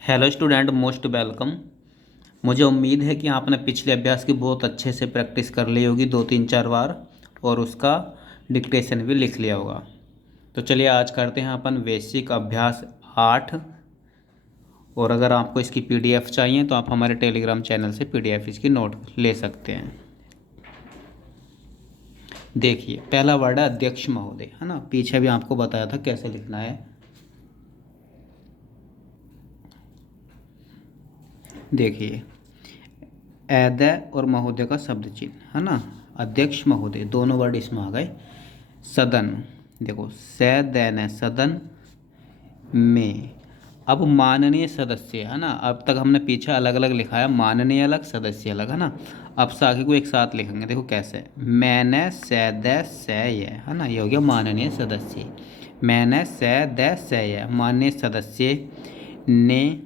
Hello student, most welcome. मुझे उम्मीद है कि आपने पिछले अभ्यास की बहुत अच्छे से प्रैक्टिस कर ली होगी 2 3 4 बार और उसका डिक्टेशन भी लिख लिया होगा। तो चलिए आज करते हैं अपन बेसिक अभ्यास 8। और अगर आपको इसकी पीडीएफ चाहिए तो आप हमारे टेलीग्राम चैनल से पीडीएफ इसकी नोट ले सकते हैं। देखिए पहला वर्ड है अध्यक्ष महोदय, है ना। पीछे भी आपको बताया था कैसे लिखना है। देखिए ऐदय और महोदय का शब्द चिन्ह, है ना। अध्यक्ष महोदय दोनों वर्ड इसमें आ गए। सदन, देखो सदैन है सदन में। अब माननीय सदस्य, है ना। अब तक हमने पीछे अलग अलग लिखा है, माननीय अलग सदस्य अलग, है ना। अब साखी को एक साथ लिखेंगे, देखो कैसे। मैंने सदै सय, है ना, ये हो गया माननीय सदस्य। मैंने सदै सय माननीय सदस्य ने,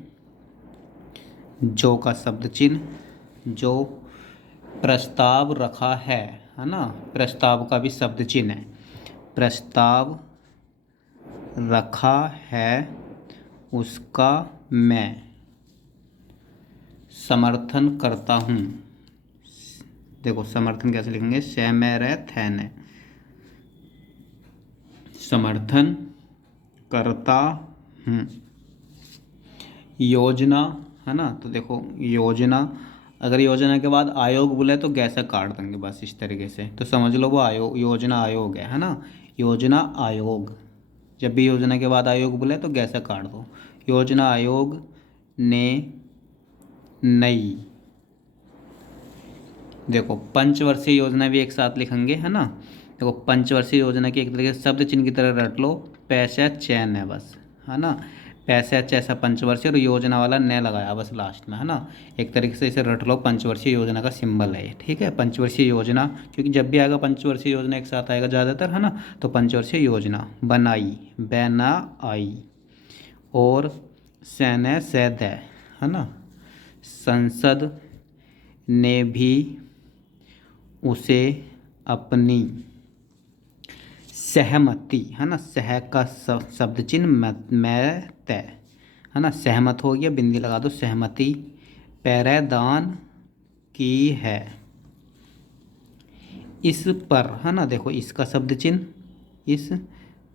जो का शब्द चिन्ह, जो प्रस्ताव रखा है ना। प्रस्ताव का भी शब्द चिन्ह है। प्रस्ताव रखा है उसका मैं समर्थन करता हूँ। देखो समर्थन कैसे लिखेंगे, समर्थन है, समर्थन करता हूँ। योजना, है ना। तो देखो योजना, अगर योजना के बाद आयोग बोले तो गैसा काट देंगे बस इस तरीके से, तो समझ लो वो आयोग, योजना आयोग है ना। योजना आयोग, जब भी योजना के बाद आयोग बोले तो गैसा काट दो। योजना आयोग ने नई, देखो पंचवर्षीय योजना भी एक साथ लिखेंगे, है ना। देखो पंचवर्षीय योजना की एक तरीके से शब्द चिन्ह की तरह रट लो, पैसा चैन है बस, है ना। पैसा जैसा पंचवर्षीय और योजना वाला न लगाया बस लास्ट में, है ना। एक तरीके से इसे रट लो, पंचवर्षीय योजना का सिंबल है, ठीक है। पंचवर्षीय योजना, क्योंकि जब भी आएगा पंचवर्षीय योजना एक साथ आएगा ज़्यादातर, है ना। तो पंचवर्षीय योजना बनाई, बैना आई। और सैन्य सैदय, है ना। संसद ने भी उसे अपनी सहमति, है ना। सह का शब्द चिन्ह मैं तय, है ना। सहमत हो गया, बिंदी लगा दो, सहमति पैरदान की है। इस पर, है ना, देखो इसका शब्द चिन्ह, इस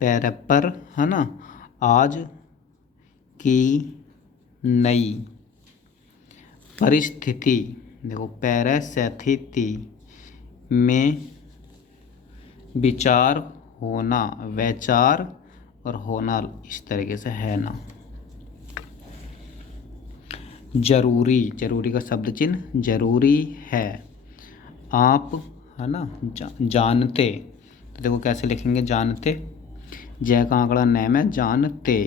पैर पर, है ना, आज की नई परिस्थिति, देखो परिस्थिति में विचार होना, वैचार और होना इस तरीके से है ना। जरूरी, जरूरी का शब्द चिन्ह जरूरी है। आप, है ना, जानते, तो देखो कैसे लिखेंगे, जानते, जय का आंकड़ा नैम है, जानते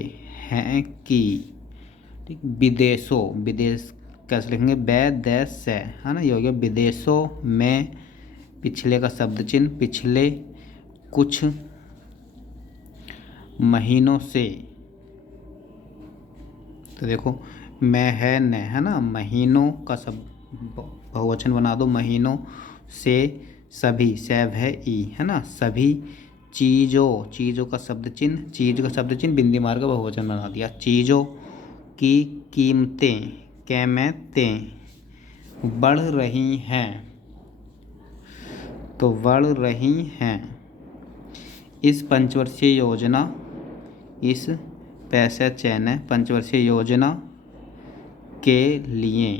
हैं कि, ठीक। विदेशों, विदेश कैसे लिखेंगे, वैदेश, है ना, ये हो गया विदेशों में। पिछले का शब्द चिन्ह पिछले कुछ महीनों से, तो देखो मैं है न, है ना, महीनों का सब बहुवचन बना दो, महीनों से सभी, सैव है ई, है ना, सभी चीज़ों, चीज़ों का शब्द चिन्ह, चीज़ का शब्द चिन्ह बिंदी मार का बहुवचन बना दिया। चीज़ों की कीमतें, कीमतें बढ़ रही हैं, तो बढ़ रही हैं। इस पंचवर्षीय योजना, इस पैसा चयन है पंचवर्षीय योजना के लिए,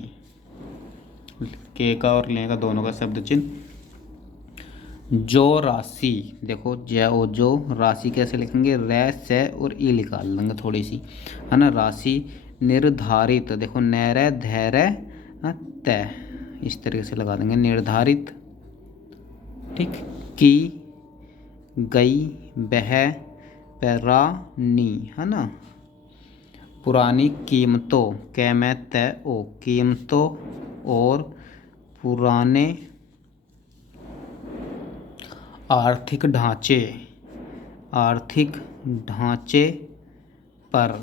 के का और ले का दोनों का शब्द चिन्ह। जो राशि, देखो जो राशि कैसे लिखेंगे, रै से और ई निकाल लेंगे थोड़ी सी, है ना। राशि निर्धारित, देखो नैर धैर्य तय, इस तरीके से लगा देंगे, निर्धारित, ठीक। की गई वह पैरानी, है ना, पुरानी कीमतों, कीमत ओ, कीमतों और पुराने आर्थिक ढांचे, आर्थिक ढांचे पर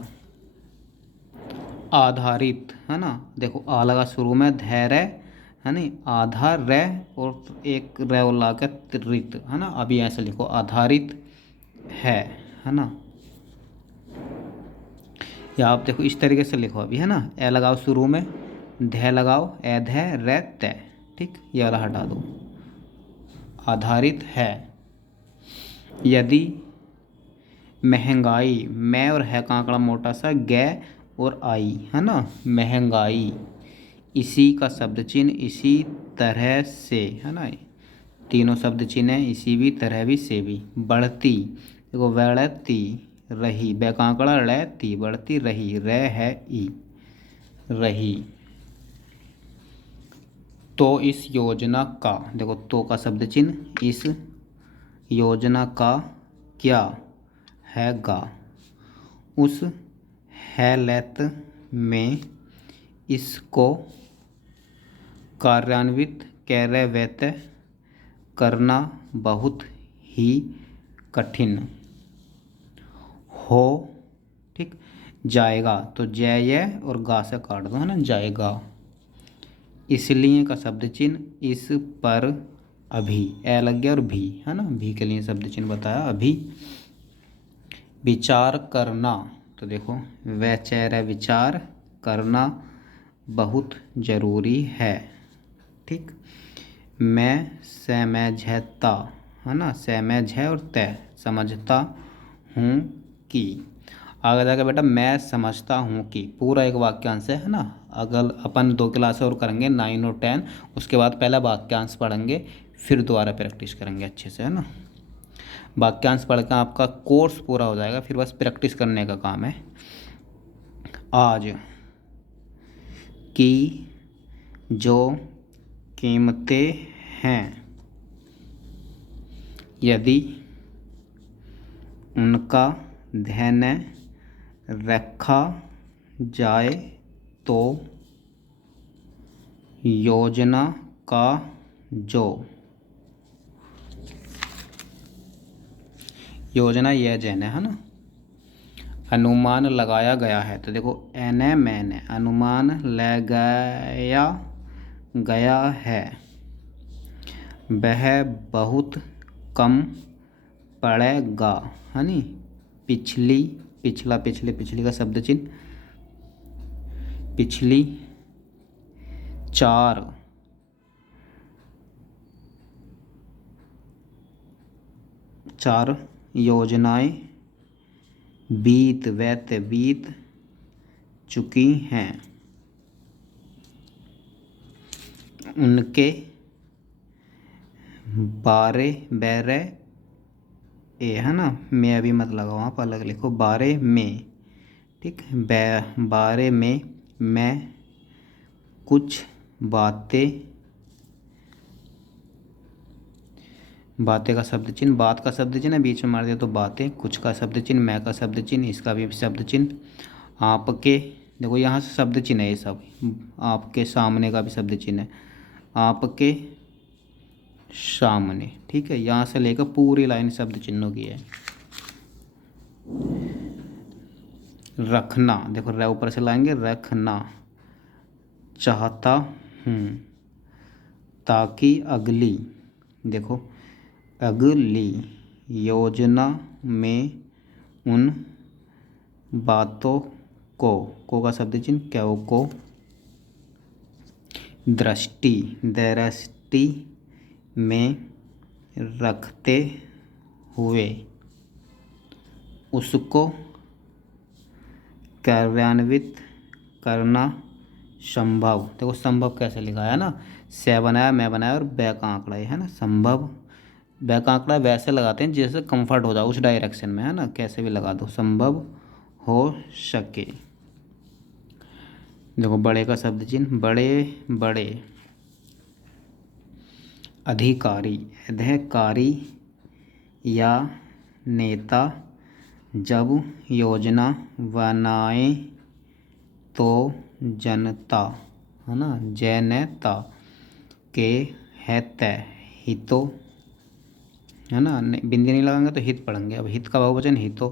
आधारित, है ना। देखो आ लगा शुरू में, धैर्य, है ना, आधार रे और एक रे ला के रित, है ना। अभी ऐसे लिखो आधारित है ना। या आप देखो इस तरीके से लिखो अभी, है ना। ए लगाओ शुरू में, ध लगाओ, ए ध रे तय, ठीक, ये वाला हटा दो। आधारित है। यदि महंगाई, मैं और है का आंकड़ा मोटा सा, गे और आई, है ना, महंगाई, इसी का शब्द चिन्ह, इसी तरह से, है ना, तीनों शब्द चिन्ह है, इसी भी, तरह भी, से भी। बढ़ती, देखो बढ़ती रही, बै का आंकड़ा रहती, बढ़ती रही, रह है ई, रही। तो इस योजना का, देखो तो का शब्द चिन्ह, इस योजना का क्या है गा, उस हैलत में इसको कार्यान्वित कैर्यवत करना बहुत ही कठिन हो, ठीक, जाएगा, तो जय और गा से काट दो, है ना, जाएगा। इसलिए का शब्द चिन्ह, इस पर अभी, ए लग गया और भी, है ना, भी के लिए शब्द चिन्ह बताया, अभी। विचार करना, तो देखो वैचार, विचार करना बहुत जरूरी है, ठीक। मैं समझता, है ना, समझ है और तय, समझता हूँ कि, आगे जाकर बेटा मैं समझता हूँ कि पूरा एक वाक्यांश है ना। अगर अपन 2 क्लास और करेंगे 9 और 10, उसके बाद पहला वाक्यांश पढ़ेंगे, फिर दोबारा प्रैक्टिस करेंगे अच्छे से, है ना। वाक्यांश पढ़ कर आपका कोर्स पूरा हो जाएगा, फिर बस प्रैक्टिस करने का काम है। आज की जो कीमतें हैं, यदि उनका ध्यान रखा जाए तो योजना का जो, योजना यह जैन है ना, अनुमान लगाया गया है, तो देखो एने मैंने, अनुमान लगाया गया है, वह बहुत कम पड़ेगा, है नी। पिछली, पिछला, पिछले, पिछली का शब्द चिन्ह, पिछली 4 योजनाएं बीत चुकी हैं, उनके बारे ए, है ना, मैं अभी मत लगाओ, आप अलग लिखो, बारे में, ठीक, बारे में मैं कुछ बातें का शब्द चिन्ह, बात का शब्द चिन्ह बीच में मार दिया तो बातें, कुछ का शब्द चिन्ह, मैं का शब्द चिन्ह, इसका भी शब्द चिन्ह, आपके, देखो यहाँ से शब्द चिन्ह है ये सब, आपके सामने का भी शब्द चिन्ह है, आपके सामने, ठीक है, यहाँ से लेकर पूरी लाइन शब्द चिन्हों की है। रखना, देखो रे ऊपर से लाएंगे, रखना चाहता हूँ, ताकि अगली, देखो अगली योजना में उन बातों को का शब्द चिन्ह क्या हो, को दृष्टि में रखते हुए उसको कार्यान्वित करना संभव, देखो संभव कैसे लिखा है ना, से बनाया, मैं बनाया और बै का आंकड़ा है ना, संभव, बै का आंकड़ा वैसे लगाते हैं जैसे कंफर्ट हो जाए उस डायरेक्शन में, है ना, कैसे भी लगा दो, संभव हो सके। देखो बड़े का शब्द चिन्ह, बड़े अधिकारी या नेता जब योजना बनाए तो जनता, है ना, जनता के हितों, है ना, बिंदी नहीं लगाएंगे तो हित पढ़ेंगे, अब हित का बहुवचन हितों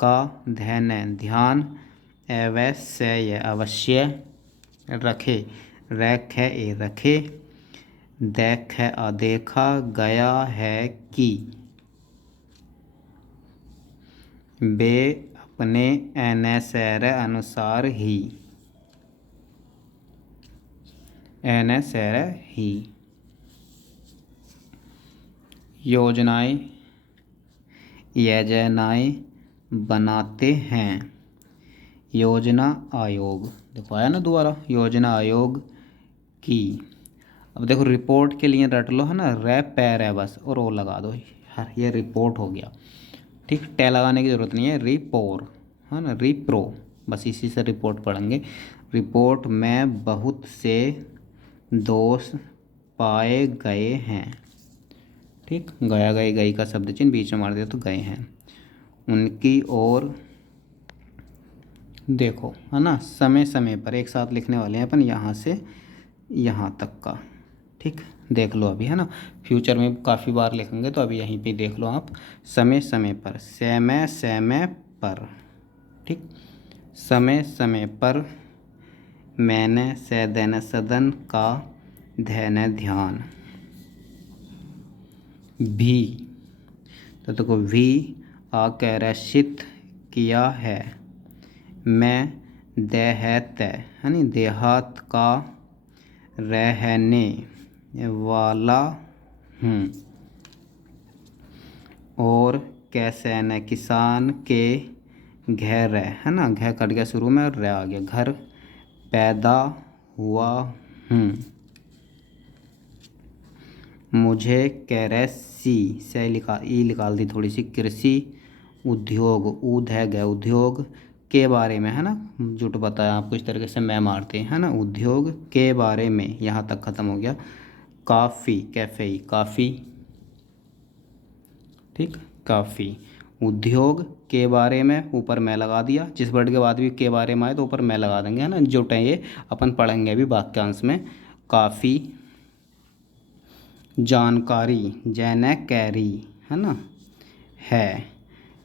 का ध्यान अवश्य रखे, रखे, देखा गया है कि वे अपने अनुसार अनुसार ही, अनुसार ही योजनाएं योजनाएं बनाते हैं। योजना आयोग, देखो आया ना दोबारा, योजना आयोग की। अब देखो रिपोर्ट के लिए रट लो है ना, रै पैर है बस और ओ लगा दो, हाँ ये रिपोर्ट हो गया। ठीक, टे लगाने की ज़रूरत नहीं है, रिपोर है ना, रिप्रो, बस इसी से रिपोर्ट पढ़ेंगे। रिपोर्ट में बहुत से दोष पाए गए हैं। ठीक, गया गए, गई का शब्द चिन्ह बीच में मार दिया तो गए हैं। उनकी ओर देखो है ना, समय समय पर एक साथ लिखने वाले हैं अपन, यहाँ से यहाँ तक का। ठीक, देख लो अभी है ना, फ्यूचर में काफ़ी बार लिखेंगे तो अभी यहीं पे देख लो आप। समय समय पर, समय समय पर। ठीक, समय समय पर मैंने सदैन सदन का ध्यान ध्यान भी, तो देखो भी आकर्षित किया है। मैं देहात है नी, देहात का रहने वाला हूँ और कैसे न किसान के घर है ना, घर कट गया शुरू में और रह आ गया, घर पैदा हुआ हूँ। मुझे कृषि से निकाल दी थोड़ी सी, कृषि उद्योग, ऊद है गया, उद्योग के बारे में है ना, जुट बताया आपको इस तरीके से मैं मारते हैं ना, उद्योग के बारे में, यहाँ तक ख़त्म हो गया। काफ़ी, कैफ़े, काफ़ी। ठीक, काफ़ी, उद्योग के बारे में, ऊपर मैं लगा दिया, जिस वर्ड के बाद भी के बारे में आए तो ऊपर मैं लगा देंगे है ना, जुट है ये, अपन पढ़ेंगे अभी वाक्यांश में। काफ़ी जानकारी, जानकारी है ना, है,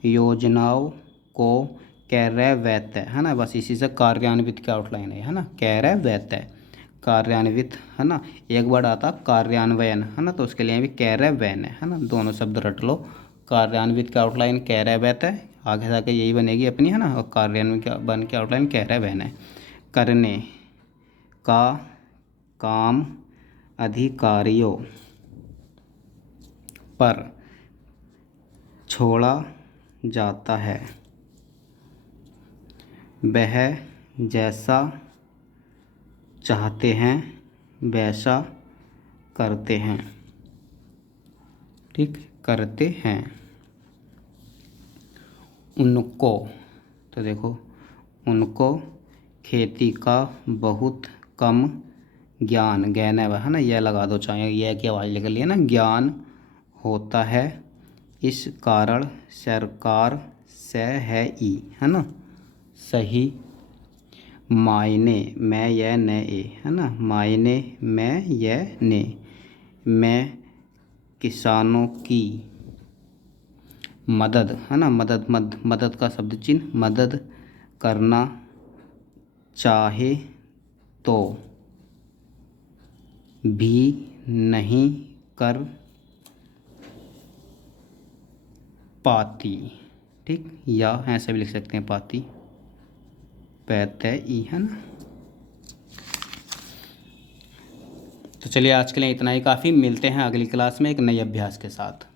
योजनाओं को कार्यान्वित है ना, बस इसी से कार्यान्वित की आउटलाइन है ना, कार्यान्वित है, कार्यान्वित है ना, एक वर्ड आता कार्यान्वयन है ना, तो उसके लिए भी कार्यान्वयन है ना, दोनों शब्द रट लो। कार्यान्वित की आउटलाइन कार्यान्वित है, आगे जाके यही बनेगी अपनी है ना, और कार्यान्वित बन के आउटलाइन कार्यान्वयन है। करने का काम अधिकारियों पर छोड़ा जाता है, वह जैसा चाहते हैं वैसा करते हैं। ठीक, करते हैं। उनको, तो देखो उनको खेती का बहुत कम ज्ञान, ज्ञान है ना, यह लगा दो, चाहे यह की आवाज़ निकल लिया ना, ज्ञान होता है, इस कारण सरकार सही है ना, सही मायने में यह न ए है ना, मायने में यह ने मैं किसानों की मदद है ना, मदद का शब्द चिन्ह, मदद करना चाहे तो भी नहीं कर पाती। ठीक, या ऐसे भी लिख सकते हैं पाती, पैते ई है ना। तो चलिए आज के लिए इतना ही काफ़ी, मिलते हैं अगली क्लास में एक नए अभ्यास के साथ।